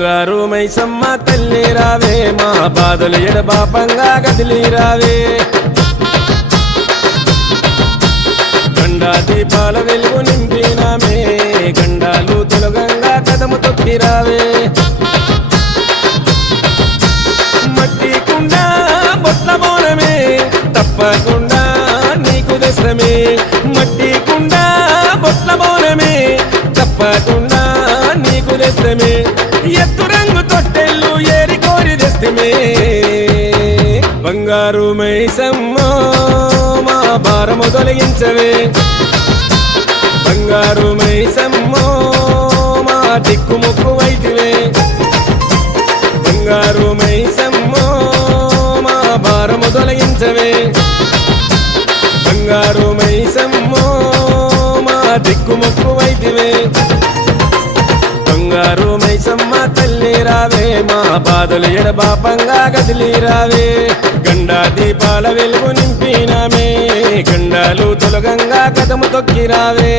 బంగారు మైసమ్మ తల్లి రావే మా బాధలు ఎడబాపంగా కదిలి రావే గండా దీపాల వెలుగు నింపినామే గండాలు తొలగంగా కదము తొక్కి రావే మట్టి కుండ బొట్ల బోనమే తప్పకుండా నీకు దశమే మట్టి కుండ బొట్ల బోనమే తప్పకుండా నీకు దశమే ఎత్తు రంగు తొట్టెళ్ళు ఏరి కోరి దస్తమే బంగారు మైసమ్మ మా భారము తొలగించవే బంగారు మైసమ్మ మా దిక్కుముక్కు వైతివే బంగారు మైసమ్మ మా భారము తొలగించవే బంగారు మైసమ్మ మా దిక్కుముక్కు వైతివే బంగారు మైసమ్మ తల్లి రావే మా బాధలు ఎడబాపంగా కదిలి రావే గండా దీపాల వెలుగు నింపినామే గండాలు తొలగంగా కదము తొక్కి రావే